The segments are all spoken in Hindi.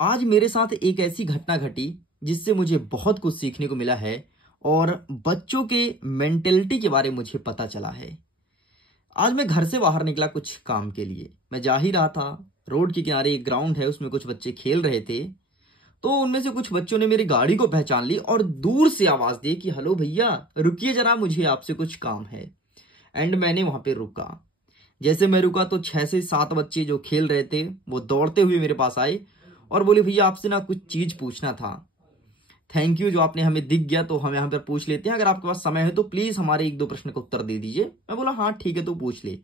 आज मेरे साथ एक ऐसी घटना घटी जिससे मुझे बहुत कुछ सीखने को मिला है और बच्चों के मेंटेलिटी के बारे में मुझे पता चला है। आज मैं घर से बाहर निकला कुछ काम के लिए। मैं जा ही रहा था, रोड के किनारे एक ग्राउंड है, उसमें कुछ बच्चे खेल रहे थे। तो उनमें से कुछ बच्चों ने मेरी गाड़ी को पहचान ली और दूर से आवाज दी कि हेलो भैया, रुकिए जरा, मुझे आपसे कुछ काम है। एंड मैंने वहां पे रुका। जैसे मैं रुका तो 6 से 7 बच्चे जो खेल रहे थे वो दौड़ते हुए मेरे पास आए और बोले भैया आपसे ना कुछ चीज पूछना था। थैंक यू, जो आपने हमें दिख गया तो हम यहाँ पर पूछ लेते हैं। अगर आपके पास समय है तो प्लीज हमारे 1-2 प्रश्न का उत्तर दे दीजिए। मैं बोला हाँ ठीक है, तो पूछ ले।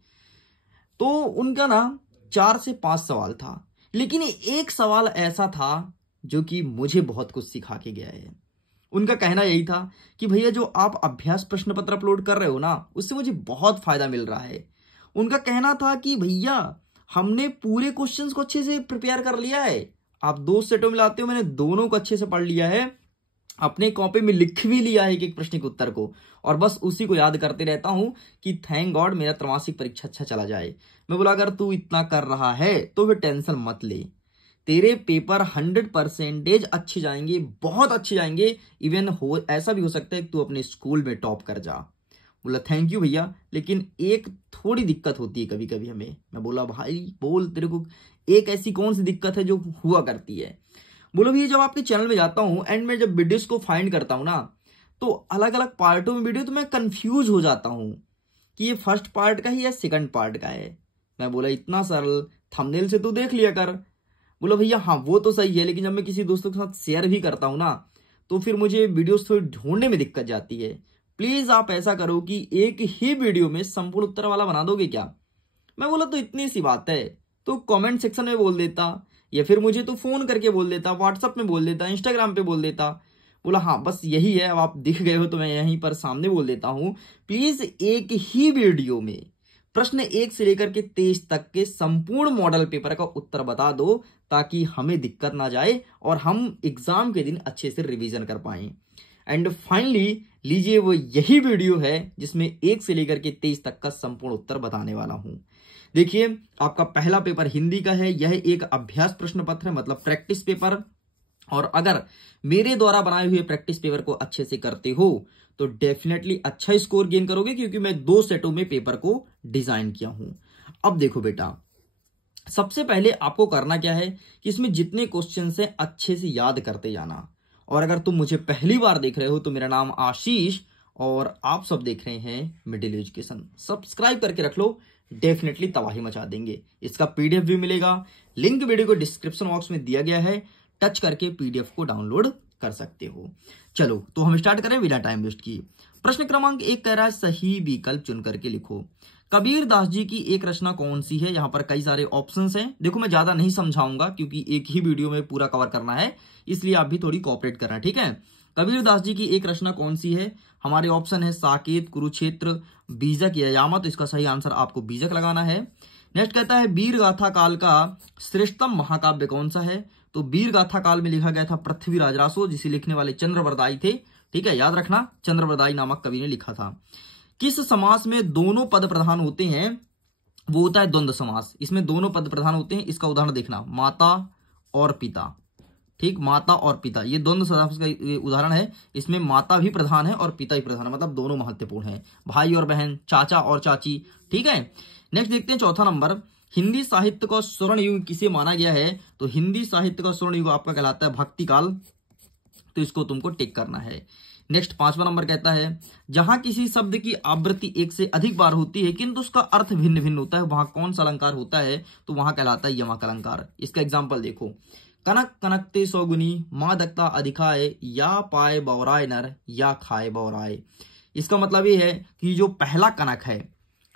तो उनका ना 4 से 5 सवाल था, लेकिन एक सवाल ऐसा था जो कि मुझे बहुत कुछ सिखा के गया है। उनका कहना यही था कि भैया जो आप अभ्यास प्रश्न पत्र अपलोड कर रहे हो ना, उससे मुझे बहुत फायदा मिल रहा है। उनका कहना था कि भैया हमने पूरे क्वेश्चंस को अच्छे से प्रिपेयर कर लिया है। आप 2 सेटों में लाते हो, मैंने दोनों को अच्छे से पढ़ लिया है, अपने कॉपी में लिख भी लिया है एक प्रश्न के उत्तर को, और बस उसी को याद करते रहता हूं कि थैंक गॉड मेरा त्रैमासिक परीक्षा अच्छा चला जाए। मैं बोला अगर तू इतना कर रहा है तो फिर टेंशन मत ले, तेरे पेपर 100% अच्छे जाएंगे, बहुत अच्छे जाएंगे। इवन हो ऐसा भी हो सकता है कि तू अपने स्कूल में टॉप कर जा। बोला थैंक यू भैया, लेकिन एक थोड़ी दिक्कत होती है कभी कभी हमें। मैं बोला भाई बोल, तेरे को एक ऐसी कौन सी दिक्कत है जो हुआ करती है? बोलो भैया जब आपके चैनल में जाता हूं एंड मैं जब वीडियोस को फाइंड करता हूं ना, तो अलग अलग पार्टों में वीडियो तो मैं कंफ्यूज हो जाता हूं कि ये फर्स्ट पार्ट का ही या सेकंड पार्ट का है। मैं बोला इतना सरल, थंबनेल से तो देख लिया कर। बोला भैया हाँ वो तो सही है, लेकिन जब मैं किसी दोस्तों के साथ शेयर भी करता हूं ना, तो फिर मुझे वीडियोस थोड़ी ढूंढने में दिक्कत जाती है। प्लीज आप ऐसा करो कि एक ही वीडियो में संपूर्ण उत्तर वाला बना दोगे क्या? मैं बोला तो इतनी सी बात है, तो कमेंट सेक्शन में बोल देता, या फिर मुझे तो फोन करके बोल देता, व्हाट्सएप में बोल देता, इंस्टाग्राम पे बोल देता। बोला हाँ बस यही है, अब आप दिख गए हो तो मैं यहीं पर सामने बोल देता हूं। प्लीज एक ही वीडियो में प्रश्न 1 से लेकर के 23 तक के संपूर्ण मॉडल पेपर का उत्तर बता दो, ताकि हमें दिक्कत ना जाए और हम एग्जाम के दिन अच्छे से रिवीजन कर पाए। एंड फाइनली लीजिए वो यही वीडियो है जिसमें 1 से लेकर के 23 तक का संपूर्ण उत्तर बताने वाला हूं। देखिए आपका पहला पेपर हिंदी का है। यह एक अभ्यास प्रश्न पत्र है, मतलब प्रैक्टिस पेपर। और अगर मेरे द्वारा बनाए हुए प्रैक्टिस पेपर को अच्छे से करते हो तो डेफिनेटली अच्छा स्कोर गेन करोगे, क्योंकि मैं 2 सेटों में पेपर को डिजाइन किया हूं। अब देखो बेटा, सबसे पहले आपको करना क्या है कि इसमें जितने क्वेश्चन है अच्छे से याद करते जाना। और अगर तुम मुझे पहली बार देख रहे हो तो मेरा नाम आशीष और आप सब देख रहे हैं मिडिल एजुकेशन। सब्सक्राइब करके रख लो, डेफिनेटली तबाही मचा देंगे। इसका पीडीएफ भी मिलेगा, लिंक वीडियो को डिस्क्रिप्शन बॉक्स में दिया गया है, टच करके पीडीएफ को डाउनलोड कर सकते हो। चलो तो हम स्टार्ट करें बिना टाइम वेस्ट किए। प्रश्न क्रमांक 1 कह रहा है सही विकल्प चुन करके लिखो। कबीर दास जी की एक रचना कौन सी है? यहाँ पर कई सारे ऑप्शंस हैं। देखो मैं ज्यादा नहीं समझाऊंगा क्योंकि एक ही वीडियो में पूरा कवर करना है, इसलिए आप भी थोड़ी कोऑपरेट करना, ठीक है। कबीर दास जी की एक रचना कौन सी है? हमारे ऑप्शन है साकेत, कुरुक्षेत्र, बीजक या यामा। तो इसका सही आंसर आपको बीजक लगाना है। नेक्स्ट कहता है वीर गाथा काल का श्रेष्ठतम महाकाव्य कौन सा है? तो वीर गाथा काल में लिखा गया था पृथ्वीराज रासो, जिसे लिखने वाले चंद्रवरदाई थे, ठीक है, याद रखना चंद्रवरदाई नामक कवि ने लिखा था। किस समास में दोनों पद प्रधान होते हैं? वो होता है द्वंद्व समास। इसमें दोनों पद प्रधान होते हैं। इसका उदाहरण देखना, माता और पिता, ठीक, माता और पिता, ये द्वंद्व समास का उदाहरण है। इसमें माता भी प्रधान है और पिता भी प्रधान है, मतलब दोनों महत्वपूर्ण है। भाई और बहन, चाचा और चाची, ठीक है। नेक्स्ट देखते हैं चौथा नंबर, हिंदी साहित्य का स्वर्ण युग किसे माना गया है? तो हिंदी साहित्य का स्वर्ण युग आपका कहलाता है भक्ति काल, तो इसको तुमको टिक करना है। नेक्स्ट 5वां नंबर कहता है जहां किसी शब्द की आवृत्ति 1 से अधिक बार होती है किंतु उसका अर्थ भिन्न भिन्न होता है, वहां कौन सा अलंकार होता है? तो वहां कहलाता है यमक अलंकार। इसका एग्जाम्पल देखो, कनक कनकते सौगुनी, मां दक्ता अधिकाय, या पाए बौराय नर, या खाए बौराय। इसका मतलब ये है कि जो पहला कनक है,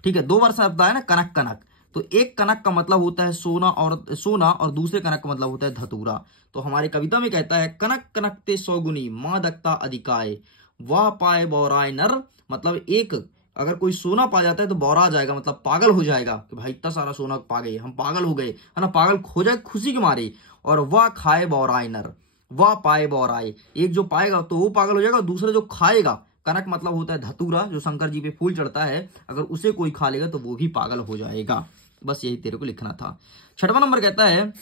ठीक है, 2 बार शब्द है ना कनक कनक, तो एक कनक का मतलब होता है सोना और दूसरे कनक का मतलब होता है धतूरा। तो हमारी कविता में कहता है कनक कनकते सौगुनी, मां दक्ता अधिकाय, वाह पाए बौराय नर, मतलब एक अगर कोई सोना पा जाता है तो बौरा जाएगा, मतलब पागल हो जाएगा कि भाई इतना सारा सोना पा गए, हम पागल हो गए, है ना, पागल हो जाए खुशी के मारे। और वाह खाए बौराय नर, वाह पाए बौराय, एक जो पाएगा तो वो पागल हो जाएगा, दूसरा जो खाएगा, कनक मतलब होता है धतूरा, जो शंकर जी पे फूल चढ़ता है, अगर उसे कोई खा लेगा तो वो भी पागल हो जाएगा। बस यही तेरे को लिखना था। 6वां नंबर कहता है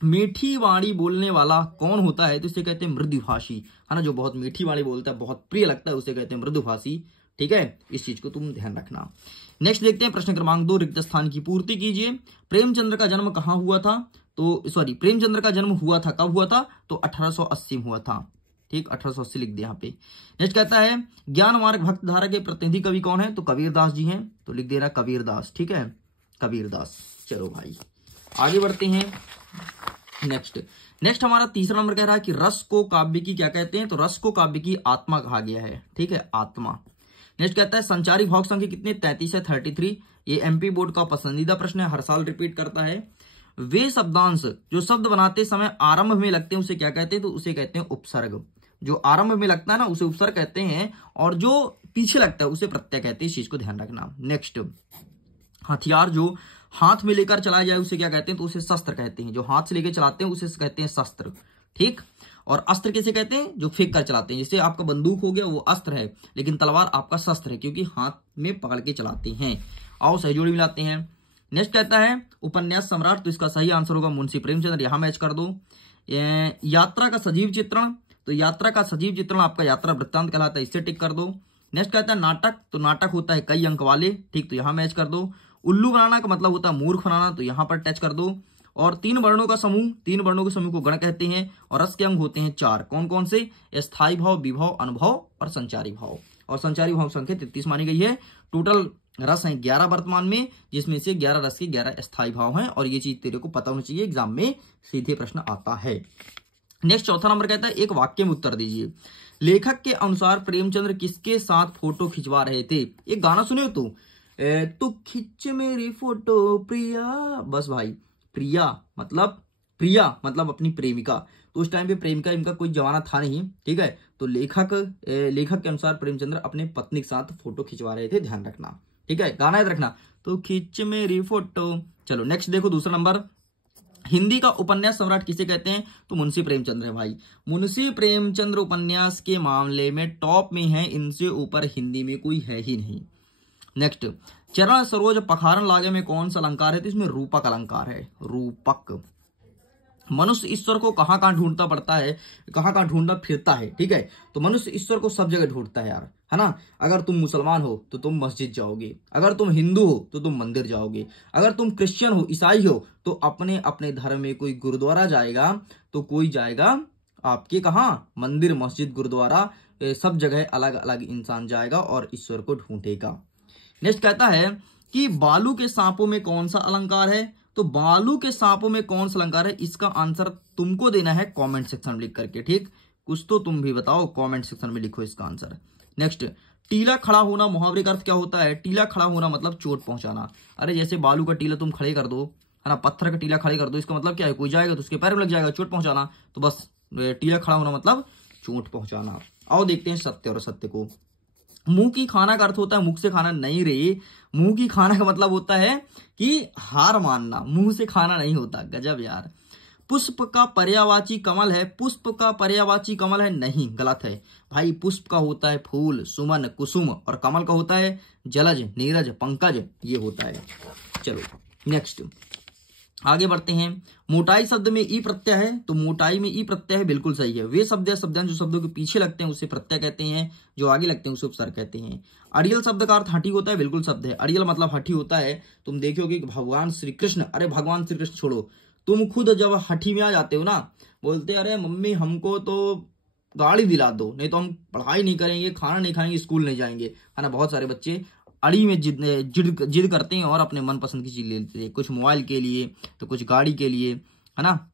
मीठी वाणी बोलने वाला कौन होता है? तो इसे कहते हैं मृदुभाषी, है ना। जो बहुत मीठी वाणी बोलता है, बहुत प्रिय लगता है, उसे कहते हैं मृदुभाषी। ठीक है, इस चीज को तुम ध्यान रखना। नेक्स्ट देखते हैं प्रश्न क्रमांक 2, रिक्त स्थान की पूर्ति कीजिए। प्रेमचंद्र का जन्म कहाँ हुआ था? तो सॉरी, प्रेमचंद्र का जन्म हुआ था, कब हुआ था? तो 1880 में हुआ था। ठीक, 1880 लिख दिया यहाँ पे। नेक्स्ट कहता है ज्ञान मार्ग भक्त धारा के प्रतिनिधि कवि कौन है? तो कबीरदास जी हैं, तो लिख देना कबीरदास। ठीक है, कबीरदास। चलो भाई आगे बढ़ते हैं। नेक्स्ट हमारा तीसरा नंबर कह रहा है कि रस को काव्य की क्या कहते हैं? तो रस को काव्य की आत्मा कहा गया है। ठीक है, आत्मा। नेक्स्ट कहता है संचारी भाव संख्या कितने? 33 है, 33। ये एमपी बोर्ड का पसंदीदा प्रश्न है, हर साल रिपीट करता है। वे शब्दांश जो शब्द बनाते समय आरंभ में लगते हैं उसे क्या कहते हैं? तो उसे कहते हैं उपसर्ग। जो आरंभ में लगता है ना उसे उपसर्ग कहते हैं, और जो पीछे लगता है उसे प्रत्यय कहते हैं। इस चीज को ध्यान रखना। नेक्स्ट, हथियार जो हाथ में लेकर चलाया जाए उसे क्या कहते हैं? तो उसे शस्त्र कहते हैं। जो हाथ से लेकर चलाते हैं उसे कहते हैं शस्त्र। ठीक, और अस्त्र कैसे कहते हैं? जो फेंक कर चलाते हैं। जैसे आपका बंदूक हो गया वो अस्त्र है, लेकिन तलवार आपका शस्त्र है, क्योंकि हाथ में पकड़ के चलाते हैं। आओ सही जोड़ी मिलाते हैं। नेक्स्ट कहता है उपन्यास सम्राट, तो इसका सही आंसर होगा मुंशी प्रेमचंद्र। यहां मैच कर दो। यात्रा का सजीव चित्रण, तो यात्रा का सजीव चित्रण आपका यात्रा वृत्तांत कहलाता है, इससे टिक कर दो। नेक्स्ट कहता है नाटक, तो नाटक होता है कई अंक वाले। ठीक, तो यहां मैच कर दो। उल्लू बनाना का मतलब होता है मूर्ख बनाना, तो यहां पर टच कर दो। और तीन वर्णों का समूह को गण कहते हैं, और रस के अंग होते हैं 4। कौन कौन से? स्थायी भाव, विभव, अनुभव और संचारी भाव। और संचारी भाव संख्या 33 मानी गई है। टोटल रस है 11 वर्तमान में, जिसमें से 11 रस के 11 स्थायी भाव हैं। और ये चीज तेरे को पता होनी चाहिए, एग्जाम में सीधे प्रश्न आता है। नेक्स्ट चौथा नंबर कहता है एक वाक्य में उत्तर दीजिए। लेखक के अनुसार प्रेमचंद्र किसके साथ फोटो खिंचवा रहे थे? एक गाना सुने तो खिंच मेरी फोटो प्रिया। बस भाई, प्रिया मतलब अपनी प्रेमिका। तो उस टाइम पे प्रेमिका इनका कोई जमाना था नहीं। ठीक है, तो लेखक के अनुसार प्रेमचंद्र अपने पत्नी के साथ फोटो खिंचवा रहे थे, ध्यान रखना। ठीक है, गाना याद रखना, तो खिंच मेरी फोटो। चलो नेक्स्ट देखो, दूसरा नंबर, हिंदी का उपन्यास सम्राट किसे कहते हैं? तो मुंशी प्रेमचंद्र है भाई। मुंशी प्रेमचंद्र उपन्यास के मामले में टॉप में है, इनसे ऊपर हिंदी में कोई है ही नहीं। नेक्स्ट, चरण सरोज पखारन लागे में कौन सा अलंकार है? तो इसमें रूपक अलंकार है, रूपक। मनुष्य ईश्वर को कहां कहां ढूंढता पड़ता है, कहां कहां ढूंढता फिरता है। ठीक है, तो मनुष्य ईश्वर को सब जगह ढूंढता है यार, है ना। अगर तुम मुसलमान हो तो तुम मस्जिद जाओगे, अगर तुम हिंदू हो तो तुम मंदिर जाओगे, अगर तुम क्रिश्चियन हो, ईसाई हो, तो अपने अपने धर्म में कोई गुरुद्वारा जाएगा, तो कोई जाएगा आपके कहां? मंदिर, मस्जिद, गुरुद्वारा, सब जगह अलग अलग इंसान जाएगा और ईश्वर को ढूंढेगा। नेक्स्ट कहता है कि बालू के सांपों में कौन सा अलंकार है? तो बालू के सांपों में कौन सा अलंकार है? इसका आंसर तुमको देना है कमेंट सेक्शन में लिख करके। ठीक, कुछ तो तुम भी बताओ, कमेंट सेक्शन में लिखो इसका आंसर। नेक्स्ट, टीला खड़ा होना मुहावरे का अर्थ क्या होता है? टीला खड़ा होना मतलब चोट पहुंचाना। अरे जैसे बालू का टीला तुम खड़े कर दो, है ना, पत्थर का टीला खड़े कर दो, इसका मतलब क्या है? कोई जाएगा तो उसके पैर में लग जाएगा, चोट पहुंचाना। तो बस टीला खड़ा होना मतलब चोट पहुंचाना। आओ देखते हैं सत्य और असत्य को। मुंह की खाना का अर्थ होता है मुख से खाना नहीं रे। मुंह की खाना का मतलब होता है कि हार मानना, मुंह से खाना नहीं होता। गजब यार। पुष्प का पर्यायवाची कमल है, पुष्प का पर्यायवाची कमल है, नहीं, गलत है भाई। पुष्प का होता है फूल, सुमन, कुसुम, और कमल का होता है जलज, नीरज, पंकज, ये होता है। चलो नेक्स्ट आगे बढ़ते हैं। मोटाई शब्द में ई प्रत्यय है, तो मोटाई में ई प्रत्यय है, बिल्कुल सही है। वे शब्द या शब्दांश जो शब्दों के पीछे लगते हैं उसे प्रत्यय कहते हैं, जो आगे लगते हैं उसे उपसर्ग कहते हैं। अड़ियल शब्द का अर्थ हठी होता है, बिल्कुल शब्द है। अड़ियल मतलब हठी होता है। तुम देखोगे कि भगवान श्री कृष्ण, अरे भगवान श्री कृष्ण छोड़ो, तुम खुद जब हठी में आ जाते हो ना, बोलते अरे मम्मी हमको तो गाड़ी दिला दो, नहीं तो हम पढ़ाई नहीं करेंगे, खाना नहीं खाएंगे, स्कूल नहीं जाएंगे, है ना। बहुत सारे बच्चे अड़ी में जिद करते हैं और अपने मनपसंद की चीज ले लेते हैं, कुछ मोबाइल के लिए तो कुछ गाड़ी के लिए, है ना।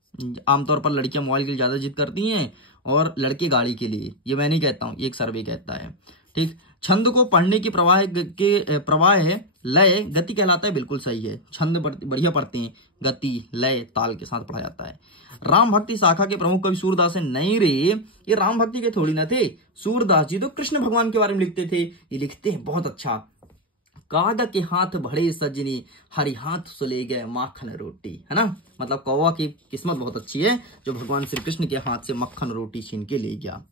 आमतौर पर लड़कियां मोबाइल के लिए ज्यादा जिद करती हैं और लड़के गाड़ी के लिए। ये मैं नहीं कहता हूं, ये एक सर्वे कहता है। ठीक, छंद को पढ़ने की प्रवाह है, लय गति कहलाता है, बिल्कुल सही है। छंद बढ़िया पढ़ते हैं, गति लय ताल के साथ पढ़ा जाता है। राम भक्ति शाखा के प्रमुख कवि सूरदास है, नहीं रे, ये राम भक्ति के थोड़ी ना थे। सूरदास जी तो कृष्ण भगवान के बारे में लिखते थे, ये लिखते हैं बहुत अच्छा। काग के हाथ भड़े सजनी, हरि हाथ सुले गए माखन रोटी, है ना। मतलब कौवा की किस्मत बहुत अच्छी है जो भगवान श्री कृष्ण के हाथ से मक्खन रोटी छीन के ले गया।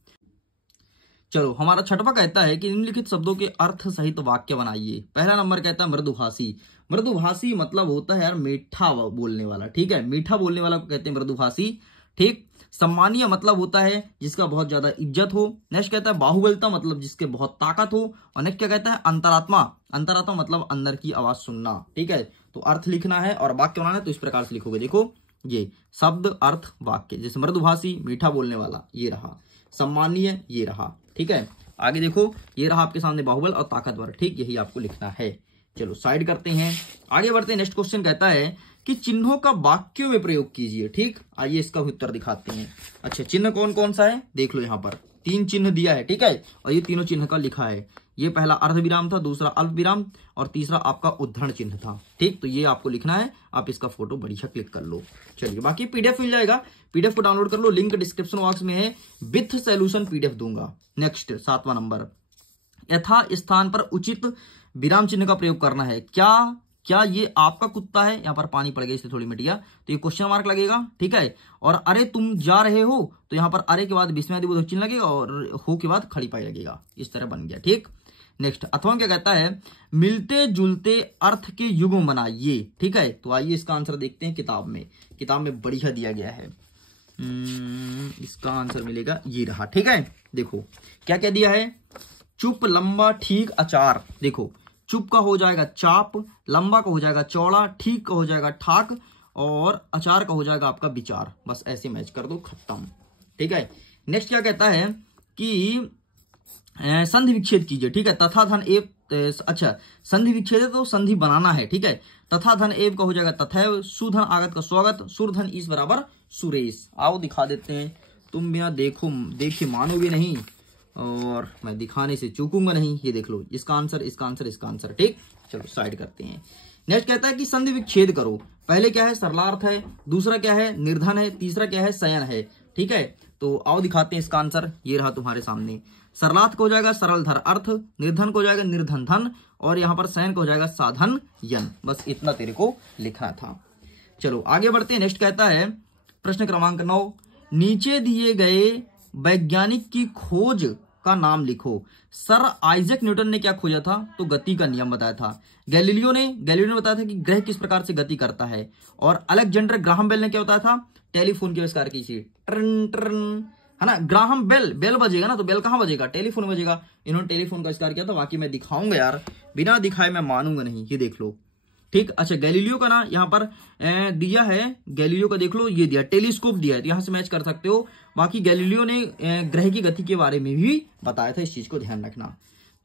चलो हमारा छठवां कहता है कि निम्नलिखित शब्दों के अर्थ सहित वाक्य बनाइए। पहला नंबर कहता है मृदुभाषी। मृदुभाषी मतलब होता है यार मीठा बोलने वाला, ठीक है, मीठा बोलने वाला को कहते हैं मृदुभाषी, ठीक। सम्मानीय मतलब होता है जिसका बहुत ज्यादा इज्जत हो। नेक्स्ट कहता है बाहुबलता मतलब जिसके बहुत ताकत हो। और नेक्स्ट क्या कहता है अंतरात्मा। अंतरात्मा मतलब अंदर की आवाज सुनना, ठीक है। तो अर्थ लिखना है और वाक्य बनाना है तो इस प्रकार से लिखोगे। देखो ये शब्द अर्थ वाक्य, जैसे मृदुभाषी मीठा बोलने वाला ये रहा, सम्मानीय ये रहा, ठीक है। आगे देखो ये रहा आपके सामने बाहुबल और ताकतवर, ठीक, यही आपको लिखना है। चलो साइड करते हैं, आगे बढ़ते हैं। नेक्स्ट क्वेश्चन कहता है कि चिन्हों का वाक्यों में प्रयोग कीजिए, ठीक। आइए इसका उत्तर दिखाते हैं। अच्छा चिन्ह कौन कौन सा है देख लो, यहाँ पर 3 चिन्ह दिया है, ठीक है, और ये तीनों चिन्ह का लिखा है। ये पहला अर्ध विराम था, दूसरा अल्प विराम और तीसरा आपका उद्धरण चिन्ह था, ठीक। तो ये आपको लिखना है, आप इसका फोटो बढ़िया क्लिक कर लो। चलिए बाकी पीडीएफ मिल जाएगा, पीडीएफ को डाउनलोड कर लो, लिंक डिस्क्रिप्शन बॉक्स में है, विथ सॉल्यूशन पीडीएफ दूंगा। नेक्स्ट 7वां नंबर, यथा स्थान पर उचित विराम चिन्ह का प्रयोग करना है। क्या ये आपका कुत्ता है, यहाँ पर पानी पड़ गया इससे थोड़ी मिट गया तो ये क्वेश्चन मार्क लगेगा, ठीक है। और अरे तुम जा रहे हो तो यहाँ पर अरे के बाद विस्मयादिबोधक चिन्ह लगेगा और हो के बाद खड़ी पाई लगेगा, इस तरह बन गया, ठीक। नेक्स्ट अथवा क्या कहता है मिलते जुलते अर्थ के युग्म बनाइए, ठीक है। तो आइए इसका आंसर देखते हैं किताब में बढ़िया दिया गया है। इसका आंसर मिलेगा ये रहा, ठीक है। देखो क्या क्या दिया है, चुप लंबा ठीक अचार। देखो चुप का हो जाएगा चाप, लंबा का हो जाएगा चौड़ा, ठीक का हो जाएगा ठाक और अचार का हो जाएगा आपका विचार। बस ऐसे मैच कर दो, खत्म, ठीक है। नेक्स्ट क्या कहता है कि संधि विच्छेद कीजिए, ठीक है। तथा धन एव, अच्छा संधि विच्छेद है तो संधि बनाना है, ठीक है। तथा धन एव का हो जाएगा तथैव, सुधन आगत का स्वागत, सुरधन ईस बराबर सुरेश। आओ दिखा देते हैं, तुम बिना देखे मानोगे नहीं और मैं दिखाने से चूकूंगा नहीं। ये देख लो इसका आंसर, इसका आंसर, इसका आंसर, ठीक। चलो साइड करते हैं। नेक्स्ट कहता है कि संधि विच्छेद करो। पहले क्या है सरलार्थ है, दूसरा क्या है निर्धन है, तीसरा क्या है शयन है, ठीक है। तो आओ दिखाते हैं इसका आंसर, ये रहा तुम्हारे सामने। सरलार्थ को हो जाएगा सरल धर अर्थ, निर्धन को हो जाएगा निर्धन धन और यहाँ पर शयन को हो जाएगा साधन यन। बस इतना तेरे को लिखना था। चलो आगे बढ़ते हैं। नेक्स्ट कहता है प्रश्न क्रमांक 9, नीचे दिए गए वैज्ञानिक की खोज का नाम लिखो। सर आइजैक न्यूटन ने क्या खोजा था, तो गति का नियम बताया था। गैलीलियो ने बताया था कि ग्रह किस प्रकार से गति करता है। और अलेक्जेंडर ग्राहम बेल ने क्या बताया था, टेलीफोन के आविष्कार की थी, ट्रन ट्रन, है ना। ग्राहम बेल बजेगा ना, तो बेल कहां बजेगा, टेलीफोन बजेगा। इन्होंने टेलीफोन का आविष्कार किया था। बाकी मैं दिखाऊंगा यार, बिना दिखाए मैं मानूंगा नहीं, ये देख लो, ठीक। अच्छा गैलीलियो का ना यहाँ पर दिया है, गैलीलियो का देख लो, ये दिया टेलीस्कोप दिया है, तो यहाँ से मैच कर सकते हो। बाकी गैलीलियो ने ग्रह की गति के बारे में भी बताया था, इस चीज को ध्यान रखना।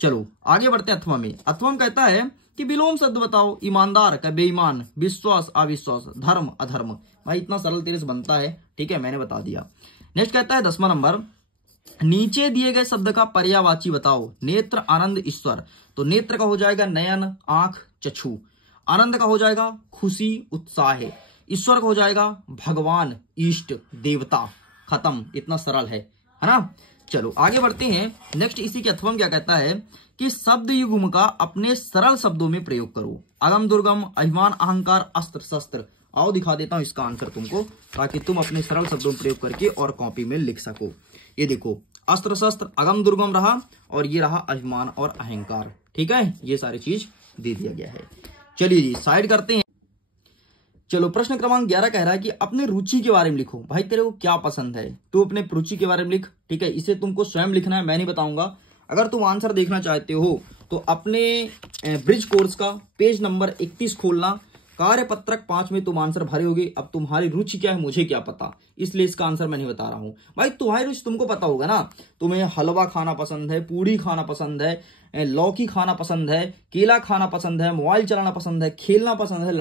चलो आगे बढ़ते हैं अथवा में। अथवा में कहता है कि विलोम शब्द बताओ। ईमानदार का बेईमान, विश्वास अविश्वास, धर्म अधर्म। भाई इतना सरल तेरे से बनता है, ठीक है, मैंने बता दिया। नेक्स्ट कहता है 10वां नंबर, नीचे दिए गए शब्द का पर्यायवाची बताओ। नेत्र आनंद ईश्वर, तो नेत्र का हो जाएगा नयन आंख चक्षु, आनंद का हो जाएगा खुशी उत्साह, ईश्वर का हो जाएगा भगवान इष्ट देवता। खत्म, इतना सरल है ना। चलो आगे बढ़ते हैं। नेक्स्ट इसी के अथवा में क्या कहता है कि शब्द युग्म का अपने सरल शब्दों में प्रयोग करो। अगम दुर्गम, अभिमान अहंकार, अस्त्र शस्त्र। आओ दिखा देता हूं इसका आंसर तुमको, ताकि तुम अपने सरल शब्दों में प्रयोग करके और कॉपी में लिख सको। ये देखो अस्त्र शस्त्र अगम दुर्गम रहा और ये रहा अभिमान और अहंकार, ठीक है। ये सारी चीज दे दिया गया है। चलिए जी साइड करते हैं। चलो प्रश्न क्रमांक 11 कह रहा है कि अपने रुचि के बारे में लिखो। भाई तेरे को क्या पसंद है, तू अपने रुचि के बारे में लिख, ठीक है। इसे तुमको स्वयं लिखना है, मैं नहीं बताऊंगा। अगर तुम आंसर देखना चाहते हो तो अपने ब्रिज कोर्स का पेज नंबर 31 खोलना। कार्य पत्रक 5 में तुम आंसर भरे होगे। अब तुम्हारी रुचि क्या है मुझे क्या पता, इसलिए इसका आंसर मैं नहीं बता रहा हूं। भाई तुम्हारी रुचि तुमको पता होगा ना, तुम्हें हलवा खाना पसंद है, पूरी खाना पसंद है, लौकी खाना पसंद है, केला खाना पसंद है, मोबाइल चलाना पसंद है, खेलना पसंद है,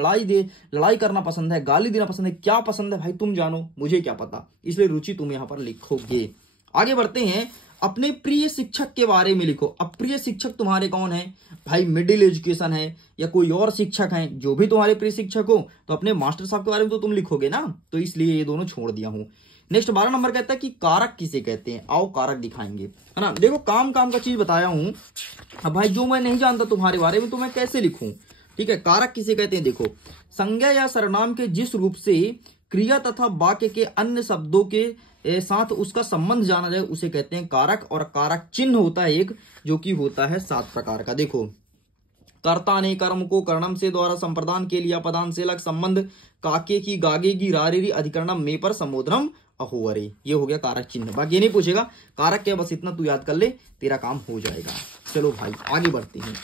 लड़ाई करना पसंद है, गाली देना पसंद है, क्या पसंद है भाई तुम जानो, मुझे क्या पता। इसलिए रुचि तुम यहां पर लिखोगे। आगे बढ़ते हैं। अपने प्रिय शिक्षक के बारे में लिखो। अब प्रिय शिक्षक तुम्हारे कौन है भाई, मिडिल एजुकेशन है या कोई और शिक्षक है, जो भी तुम्हारे प्रिय शिक्षक हो, तो अपने मास्टर साहब के बारे में तो तुम लिखोगे ना, तो इसलिए ये दोनों छोड़ दिया हूं। नेक्स्ट 12 नंबर कहता है कि कारक किसे कहते हैं। आओ कारक दिखाएंगे, है ना। देखो काम का चीज बताया हूं। अब भाई जो मैं नहीं जानता तुम्हारे बारे में तो मैं कैसे लिखूं, ठीक है। कारक किसे कहते हैं, देखो संज्ञा या सर्वनाम के जिस रूप से क्रिया तथा वाक्य के अन्य शब्दों के साथ उसका संबंध जाना जाए उसे कहते हैं कारक। और कारक चिन्ह होता है एक, जो कि होता है 7 प्रकार का। देखो, कर्ता ने कर्म को कर्णम से द्वारा संप्रदान के लिया पदान से लग संबंध काके की गागे की रारेरी अधिकरणम में पर संबोधनम अहोवरे, ये हो गया कारक चिन्ह। बाकी ये नहीं पूछेगा कारक क्या, बस इतना तू याद कर ले, तेरा काम हो जाएगा। चलो भाई आगे बढ़ते हैं।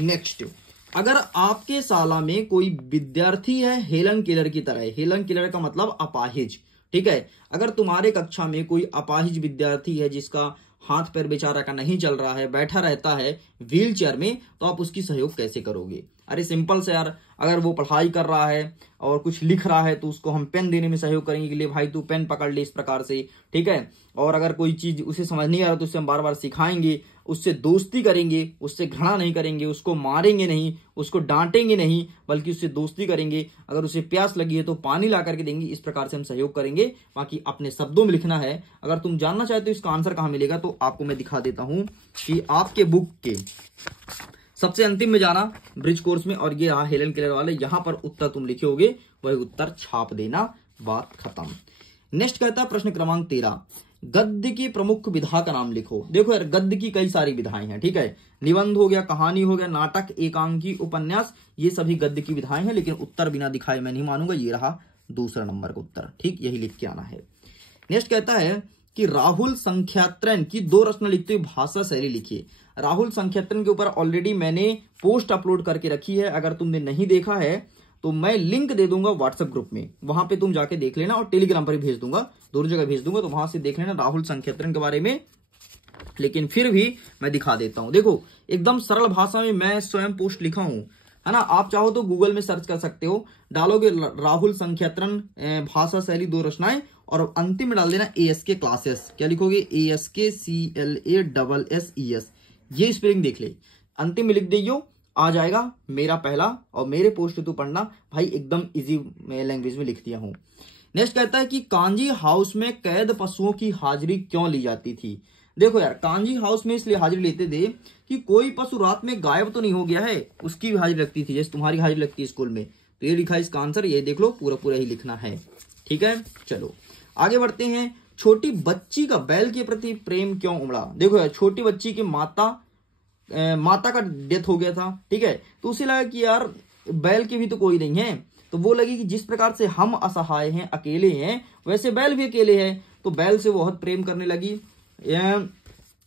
नेक्स्ट, अगर आपके शाला में कोई विद्यार्थी है हेलन केलर की तरह, हेलन केलर का मतलब अपाहिज, ठीक है। अगर तुम्हारे कक्षा में कोई अपाहिज विद्यार्थी है जिसका हाथ पैर बेचारा का नहीं चल रहा है, बैठा रहता है व्हील चेयर में, तो आप उसकी सहयोग कैसे करोगे? अरे सिंपल से यार, अगर वो पढ़ाई कर रहा है और कुछ लिख रहा है तो उसको हम पेन देने में सहयोग करेंगे कि ले भाई तू पेन पकड़ ले, इस प्रकार से, ठीक है। और अगर कोई चीज उसे समझ नहीं आ रहा तो उसे हम बार बार सिखाएंगे, उससे दोस्ती करेंगे, उससे घृणा नहीं करेंगे, उसको मारेंगे नहीं, उसको डांटेंगे नहीं, बल्कि उससे दोस्ती करेंगे। अगर उसे प्यास लगी है तो पानी ला करके देंगे, इस प्रकार से हम सहयोग करेंगे। बाकी अपने शब्दों में लिखना है। अगर तुम जानना चाहते हो इसका आंसर कहां मिलेगा तो आपको मैं दिखा देता हूं कि आपके बुक के सबसे अंतिम में जाना ब्रिज कोर्स में, और ये रहा हेलन केलर वाले, यहां पर उत्तर तुम लिखे होगे, वही उत्तर छाप देना, बात खत्म। नेक्स्ट कहता है प्रश्न क्रमांक 13, गद्य की प्रमुख विधा का नाम लिखो। देखो यार, गद्य की कई सारी विधाएं हैं, ठीक है। निबंध हो गया, कहानी हो गया, नाटक, एकांकी, उपन्यास, ये सभी गद्य की विधाएं हैं। लेकिन उत्तर बिना दिखाए मैं नहीं मानूंगा, ये रहा दूसरा नंबर का उत्तर, ठीक, यही लिख के आना है। नेक्स्ट कहता है कि राहुल संख्यात्रन की 2 रचना लिखते हुए भाषा शैली लिखिए। राहुल संख्यात्रन के ऊपर ऑलरेडी मैंने पोस्ट अपलोड करके रखी है, अगर तुमने नहीं देखा है तो मैं लिंक दे दूंगा व्हाट्सएप ग्रुप में, वहां पे तुम जाके देख लेना, और टेलीग्राम पर भी भेज दूंगा, दोनों जगह भेज दूंगा, तो वहां से देख लेना राहुल संख्यात्रन के बारे में। लेकिन फिर भी मैं दिखा देता हूं। देखो, एकदम सरल भाषा में मैं स्वयं पोस्ट लिखा हूं, है ना। आप चाहो तो गूगल में सर्च कर सकते हो, डालोगे राहुल संख्यात्रन भाषा शैली 2 रचनाएं, और अंतिम में डाल देना ASK क्लासेस। क्या लिखोगे? ASK CLASSES, ये स्पेलिंग देख ले, अंतिम में लिख दियो, आ जाएगा मेरा पहला। और मेरे पोस्ट तो पढ़ना भाई, एकदम इजी लैंग्वेज में लिख दिया हूं। नेक्स्ट कहता है कि कांजी हाउस में कैद पशुओं की हाजिरी क्यों ली जाती थी? देखो यार, कांजी हाउस में इसलिए हाजिरी लेते थे कि कोई पशु रात में गायब तो नहीं हो गया है, उसकी भी हाजिरी लगती थी, जैसे तुम्हारी हाजिरी लगती है स्कूल में। तो ये लिखा है इसका आंसर, ये देख लो, पूरा पूरा ही लिखना है, ठीक है। चलो आगे बढ़ते हैं। छोटी बच्ची का बैल के प्रति प्रेम क्यों उमड़ा? देखो यार, छोटी बच्ची की माता का डेथ हो गया था, ठीक है। तो उसे लगा कि यार बैल के भी तो कोई नहीं है, तो वो लगी कि जिस प्रकार से हम असहाय हैं, अकेले हैं, वैसे बैल भी अकेले है। तो बैल से बहुत प्रेम करने लगी।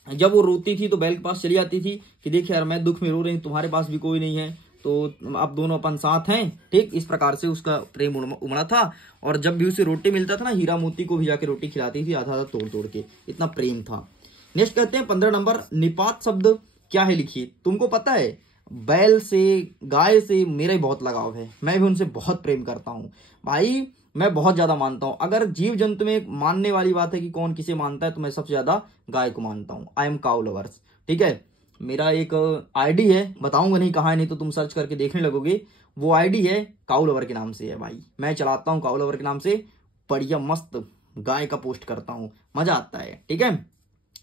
जब वो रोती थी तो बैल के पास चली जाती थी कि देख यार, मैं दुख में रो रही हूं, तुम्हारे पास भी कोई नहीं है, तो अब दोनों अपन साथ हैं, ठीक। इस प्रकार से उसका प्रेम उमड़ा था। और जब भी उसे रोटी मिलता था ना, हीरा मोती को भी जाके रोटी खिलाती थी, आधा आधा तोड़ तोड़ के, इतना प्रेम था। नेक्स्ट कहते हैं 15 नंबर, निपात शब्द क्या है लिखिए। तुमको पता है, बैल से, गाय से मेरा ही बहुत लगाव है, मैं भी उनसे बहुत प्रेम करता हूं भाई, मैं बहुत ज्यादा मानता हूं। अगर जीव जंतु में मानने वाली बात है कि कौन किसे मानता है, तो मैं सबसे ज्यादा गाय को मानता हूं। आई एम काउ लवर्स, ठीक है। मेरा एक आईडी है, बताऊंगा नहीं कहाँ है, नहीं तो तुम सर्च करके देखने लगोगे। वो आईडी है काउ लवर के नाम से है भाई, मैं चलाता हूँ काउ लवर के नाम से, बढ़िया मस्त गाय का पोस्ट करता हूँ, मजा आता है, ठीक है।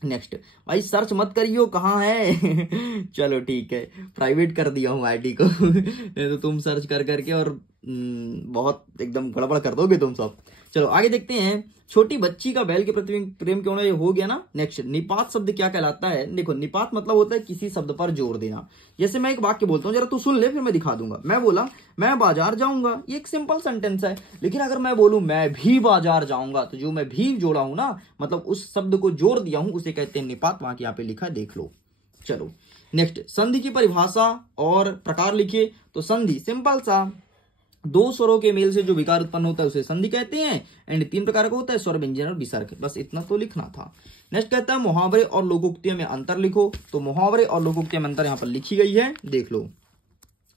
नेक्स्ट भाई, सर्च मत करियो कहाँ है चलो ठीक है, प्राइवेट कर दिया हूँ आईडी को नहीं तो तुम सर्च कर करके और बहुत एकदम गड़बड़ कर दोगे तुम सब। चलो आगे देखते हैं। छोटी बच्ची का बैल के प्रति प्रेम क्यों ना, ये हो गया ना। नेक्स्ट, निपात शब्द क्या कहलाता है? देखो, निपात मतलब होता है किसी शब्द पर जोर देना। जैसे मैं एक वाक्य बोलता हूँ, जरा तू सुन ले, फिर मैं दिखा दूंगा। मैं बोला मैं बाजार जाऊंगा, ये एक सिंपल सेंटेंस है। लेकिन अगर मैं बोलूं मैं भी बाजार जाऊंगा, तो जो मैं भी जोड़ा हूं ना, मतलब उस शब्द को जोड़ दिया हूं, उसे कहते हैं निपात। वहां यहाँ पे लिखा है, देख लो। चलो नेक्स्ट, संधि की परिभाषा और प्रकार लिखिए। तो संधि सिंपल सा, 2 स्वरों के मेल से जो विकार उत्पन्न होता है उसे संधि कहते हैं। एंड 3 प्रकार का होता है, स्वर, व्यंजन और विसर्ग। बस इतना तो लिखना था। नेक्स्ट कहता है मुहावरे और लोकोक्तियों में अंतर लिखो। तो मुहावरे और लोकोक्तियों में अंतर यहाँ पर लिखी गई है, देख लो।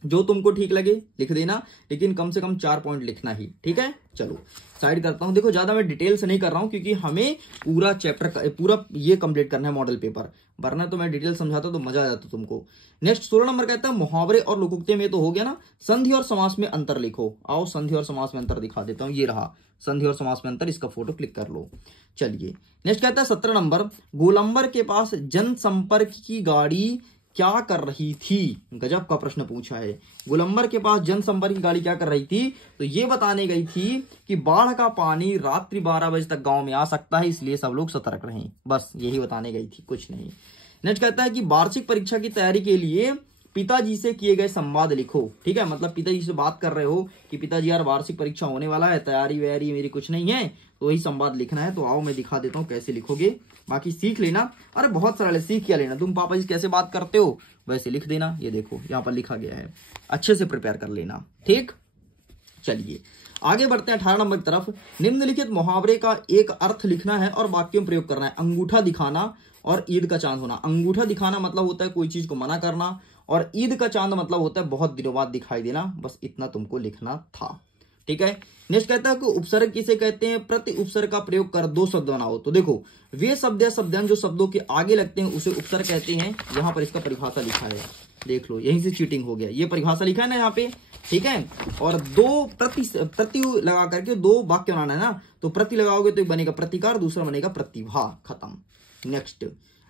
जो तुमको ठीक लगे लिख देना, लेकिन कम से कम 4 पॉइंट लिखना ही, ठीक है। चलो साइड करता हूं। देखो, ज्यादा मैं डिटेल से नहीं कर रहा हूं, क्योंकि हमें पूरा चैप्टर पूरा ये कंप्लीट करना है मॉडल पेपर, वरना तो मैं डिटेल समझाता तो मजा आ जाता तुमको। नेक्स्ट 16 नंबर कहता है मुहावरे और लोकोक्ति में तो हो गया ना। संधि और समास में अंतर लिखो। आओ संधि और समास में अंतर दिखा देता हूं, ये रहा संधि और समास में अंतर, इसका फोटो क्लिक कर लो। चलिए नेक्स्ट कहता है 17 नंबर, गोलंबर के पास जनसंपर्क की गाड़ी क्या कर रही थी? गजब का प्रश्न पूछा है। गोलंबर के पास जनसंपर्क की गाड़ी क्या कर रही थी? तो ये बताने गई थी कि बाढ़ का पानी रात्रि 12 बजे तक गांव में आ सकता है, इसलिए सब लोग सतर्क रहें। बस यही बताने गई थी, कुछ नहीं। नेक्स्ट कहता है कि वार्षिक परीक्षा की तैयारी के लिए पिताजी से किए गए संवाद लिखो। ठीक है, मतलब पिताजी से बात कर रहे हो कि पिताजी यार वार्षिक परीक्षा होने वाला है, तैयारी वैयारी मेरी कुछ नहीं है, तो वही संवाद लिखना है। तो आओ मैं दिखा देता हूँ कैसे लिखोगे, बाकी सीख लेना। अरे बहुत सरल है, सीख क्या लेना, तुम पापा जी कैसे बात करते हो वैसे लिख देना। ये देखो यहाँ पर लिखा गया है, अच्छे से प्रिपेयर कर लेना। ठीक, चलिए आगे बढ़ते हैं 18 नंबर की तरफ। निम्नलिखित मुहावरे का एक अर्थ लिखना है और वाक्यों में प्रयोग करना है। अंगूठा दिखाना और ईद का चांद होना। अंगूठा दिखाना मतलब होता है कोई चीज को मना करना, और ईद का चांद मतलब होता है बहुत दिनों बाद दिखाई देना। बस इतना तुमको लिखना था। ठीक है, नेक्स्ट कहता है कि उपसर्ग किसे कहते हैं? प्रति उपसर्ग का प्रयोग कर 2 शब्द बनाओ। तो देखो वे शब्द या शब्दांश जो शब्दों के आगे लगते हैं उसे उपसर्ग कहते हैं। यहां पर इसका परिभाषा लिखा है, देख लो, यहीं से चीटिंग हो गया। ये परिभाषा लिखा है ना यहाँ पे, ठीक है। और 2 प्रति लगा करके 2 वाक्य बनाना है ना, तो प्रति लगाओगे तो एक बनेगा प्रतिकार, दूसरा बनेगा प्रतिभा। खत्म। नेक्स्ट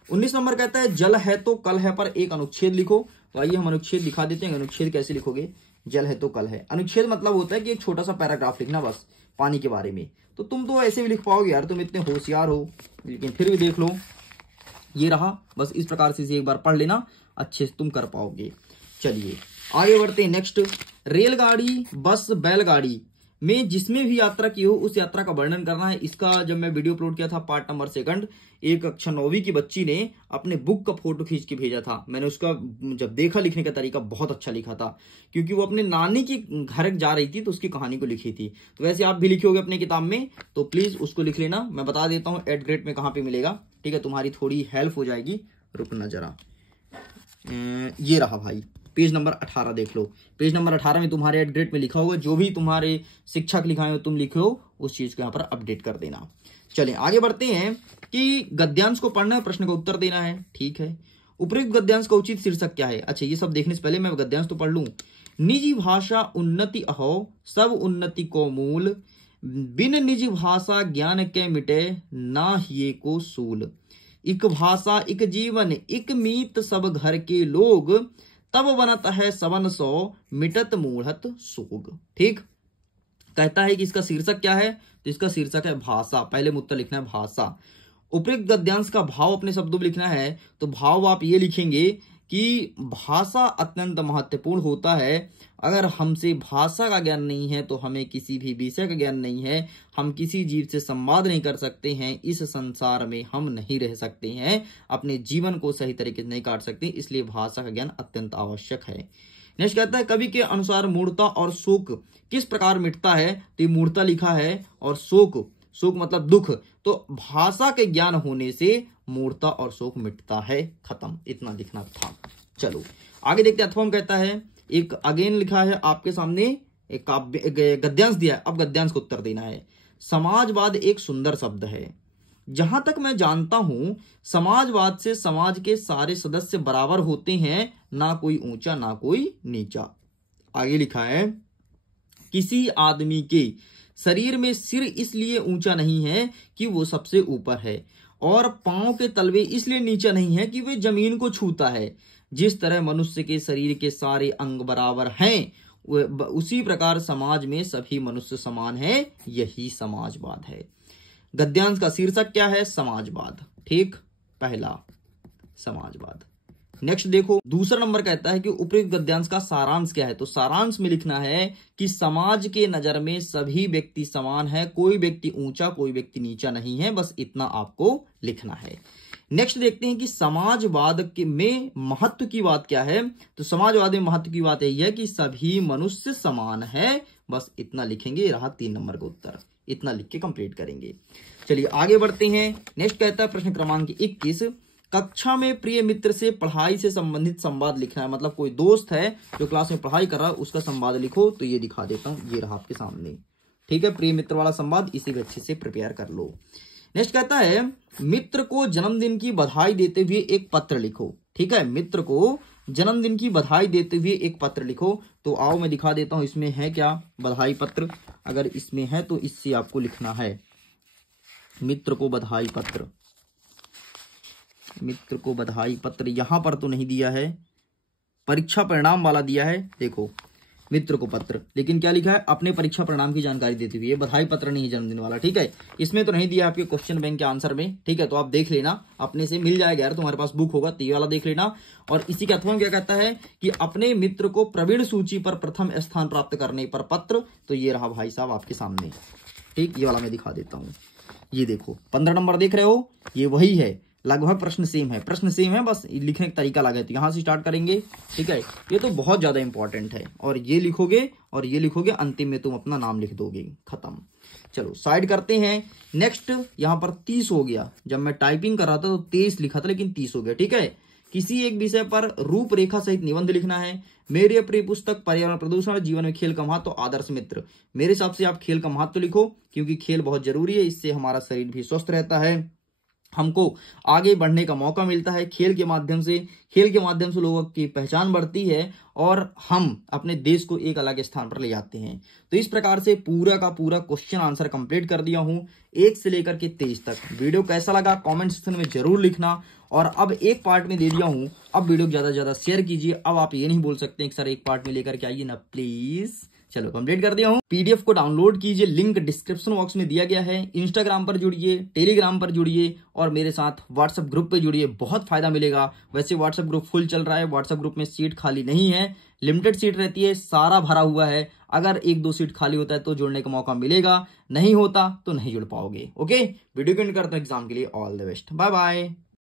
19 नंबर कहता है जल है तो कल है पर एक अनुच्छेद लिखो। तो आइए हम अनुच्छेद दिखा देते हैं। अनुच्छेद कैसे लिखोगे? जल है तो कल है, अनुच्छेद मतलब होता है कि एक छोटा सा पैराग्राफ लिखना बस पानी के बारे में। तो तुम तो ऐसे भी लिख पाओगे यार, तुम इतने होशियार हो, लेकिन फिर भी देख लो, ये रहा। बस इस प्रकार से एक बार पढ़ लेना, अच्छे से तुम कर पाओगे। चलिए आगे बढ़ते हैं। नेक्स्ट, रेलगाड़ी, बस, बैलगाड़ी में जिसमें भी यात्रा की हो उस यात्रा का वर्णन करना है। इसका जब मैं वीडियो अपलोड किया था पार्ट नंबर 2, एक कक्षा 9वीं की बच्ची ने अपने बुक का फोटो खींच के भेजा था। मैंने उसका जब देखा लिखने का तरीका बहुत अच्छा लिखा था, क्योंकि वो अपने नानी की घर जा रही थी तो उसकी कहानी को लिखी थी। तो वैसे आप भी लिखे होगे अपने किताब में, तो प्लीज उसको लिख लेना। मैं बता देता हूँ एट ग्रेड में कहाँ पे मिलेगा, ठीक है, तुम्हारी थोड़ी हेल्प हो जाएगी। रुकना जरा, ये रहा भाई, पेज नंबर 18 देख लो। पेज नंबर 18 में तुम्हारे एट ग्रेड में लिखा होगा, जो भी तुम्हारे शिक्षक लिखाए हो तुम लिखे हो उस चीज को यहाँ पर अपडेट कर देना। चलिए आगे बढ़ते हैं कि गद्यांश को पढ़ना है, प्रश्न का उत्तर देना है। ठीक है, उपयुक्त गद्यांश का उचित शीर्षक क्या है? अच्छा, ये सब देखने से पहले मैं गद्यांश तो पढ़ लूं। निजी भाषा उन्नति अहो, सब उन्नति को मूल, बिन निजी भाषा ज्ञान के मिटे, ना हिये को सूल। इक भाषा इक जीवन इक मीत सब घर के लोग, तब बनत है सवन सौ मिटत मूढ़त सोग। ठीक, कहता है कि इसका शीर्षक क्या है? तो इसका शीर्षक है भाषा। पहले में उत्तर लिखना है भाषा। उपयुक्त गद्यांश का भाव अपने शब्दों में लिखना है। तो भाव आप ये लिखेंगे कि भाषा अत्यंत महत्वपूर्ण होता है। अगर हमसे भाषा का ज्ञान नहीं है तो हमें किसी भी विषय का ज्ञान नहीं है, हम किसी जीव से संवाद नहीं कर सकते हैं, इस संसार में हम नहीं रह सकते हैं, अपने जीवन को सही तरीके से नहीं काट सकते। इसलिए भाषा का ज्ञान अत्यंत आवश्यक है। नेक्स्ट कहता है कवि के अनुसार मूढ़ता और शोक किस प्रकार मिटता है? तो ये मूढ़ता लिखा है और शोक, शोक मतलब दुख। तो भाषा के ज्ञान होने से मूढ़ता और शोक मिटता है। खत्म, इतना लिखना था। चलो आगे देखते हैं। अथवा कहता है, एक अगेन लिखा है आपके सामने, एक गद्यांश दिया है, अब गद्यांश को उत्तर देना है। समाजवाद एक सुंदर शब्द है। जहां तक मैं जानता हूं समाजवाद से समाज के सारे सदस्य बराबर होते हैं, ना कोई ऊंचा ना कोई नीचा। आगे लिखा है, किसी आदमी के शरीर में सिर इसलिए ऊंचा नहीं है कि वो सबसे ऊपर है, और पांव के तलवे इसलिए नीचा नहीं है कि वे जमीन को छूता है। जिस तरह मनुष्य के शरीर के सारे अंग बराबर हैं, उसी प्रकार समाज में सभी मनुष्य समान है। यही समाजवाद है। गद्यांश का शीर्षक क्या है? समाजवाद। ठीक, पहला समाजवाद। नेक्स्ट देखो, दूसरा नंबर कहता है कि उपयुक्त गद्यांश का सारांश क्या है? तो सारांश में लिखना है कि समाज के नजर में सभी व्यक्ति समान है, कोई व्यक्ति ऊंचा कोई व्यक्ति नीचा नहीं है। बस इतना आपको लिखना है। नेक्स्ट देखते हैं कि समाजवाद में महत्व की बात क्या है? तो समाजवाद में महत्व की बात यही है कि सभी मनुष्य समान है। बस इतना लिखेंगे, रहा 3 नंबर का उत्तर। इतना लिख के कंप्लीट करेंगे। चलिए आगे बढ़ते हैं। नेक्स्ट कहता है प्रश्न क्रमांक 21, कक्षा में प्रिय मित्र से पढ़ाई से संबंधित संवाद लिखना है। मतलब कोई दोस्त है जो क्लास में पढ़ाई कर रहा है, उसका संवाद लिखो। तो ये दिखा देता हूं, ये रहा आपके सामने। ठीक है, प्रिय मित्र वाला संवाद, इसी भी अच्छे से प्रिपेयर कर लो। नेक्स्ट कहता है मित्र को जन्मदिन की बधाई देते हुए एक पत्र लिखो। ठीक है, मित्र को जन्मदिन की बधाई देते हुए एक पत्र लिखो। तो आओ मैं दिखा देता हूं इसमें है क्या बधाई पत्र। अगर इसमें है तो इससे आपको लिखना है मित्र को बधाई पत्र। मित्र को बधाई पत्र, यहां पर तो नहीं दिया है, परीक्षा परिणाम वाला दिया है। देखो मित्र को पत्र, लेकिन क्या लिखा है, अपने परीक्षा परिणाम की जानकारी देती हुई। ये बधाई पत्र नहीं, जन्मदिन वाला, ठीक है। इसमें तो नहीं दिया आपके क्वेश्चन बैंक के आंसर में, ठीक है। तो आप देख लेना, अपने से मिल जाएगा यार, तुम्हारे पास बुक होगा तो ये वाला देख लेना। और इसी के अथवा में क्या कहता है कि अपने मित्र को प्रवीण सूची पर प्रथम स्थान प्राप्त करने पर पत्र। तो ये रहा भाई साहब आपके सामने, ठीक। ये वाला मैं दिखा देता हूं, ये देखो 15 नंबर देख रहे हो, ये वही है, लगभग प्रश्न सेम है, प्रश्न सेम है, बस लिखने का तरीका अलग है। तो यहां से स्टार्ट करेंगे, ठीक है। ये तो बहुत ज्यादा इंपॉर्टेंट है, और ये लिखोगे और ये लिखोगे, अंतिम में तुम अपना नाम लिख दोगे, खत्म। चलो साइड करते हैं। नेक्स्ट यहां पर 30 हो गया, जब मैं टाइपिंग कर रहा था तो 23 लिखा था, लेकिन 30 हो गया, ठीक है। किसी एक विषय पर रूपरेखा सहित निबंध लिखना है। मेरी प्रिय पुस्तक पर्यावरण प्रदूषण जीवन में खेल का महत्व, आदर्श मित्र। मेरे हिसाब से आप खेल का महत्व लिखो, क्योंकि खेल बहुत जरूरी है, इससे हमारा शरीर भी स्वस्थ रहता है, हमको आगे बढ़ने का मौका मिलता है। खेल के माध्यम से लोगों की पहचान बढ़ती है और हम अपने देश को एक अलग स्थान पर ले जाते हैं। तो इस प्रकार से पूरा का पूरा क्वेश्चन आंसर कंप्लीट कर दिया हूं, 1 से लेकर के 23 तक। वीडियो कैसा लगा कमेंट सेक्शन में जरूर लिखना। और अब एक पार्ट में दे दिया हूं, अब वीडियो ज्यादा से ज्यादा शेयर कीजिए। अब आप ये नहीं बोल सकते हैं कि सर एक पार्ट में लेकर के आइए ना प्लीज। चलो कंप्लीट कर दिया हूं। पीडीएफ को डाउनलोड कीजिए, लिंक डिस्क्रिप्शन बॉक्स में दिया गया है। इंस्टाग्राम पर जुड़िए, टेलीग्राम पर जुड़िए और मेरे साथ व्हाट्सएप ग्रुप पे जुड़िए, बहुत फायदा मिलेगा। वैसे व्हाट्सएप ग्रुप फुल चल रहा है, व्हाट्सएप ग्रुप में सीट खाली नहीं है, लिमिटेड सीट रहती है, सारा भरा हुआ है। अगर 1-2 सीट खाली होता है तो जुड़ने का मौका मिलेगा, नहीं होता तो नहीं जुड़ पाओगे। ओके, वीडियो को एंड करता हूं एग्जाम के लिए। All the best, bye bye.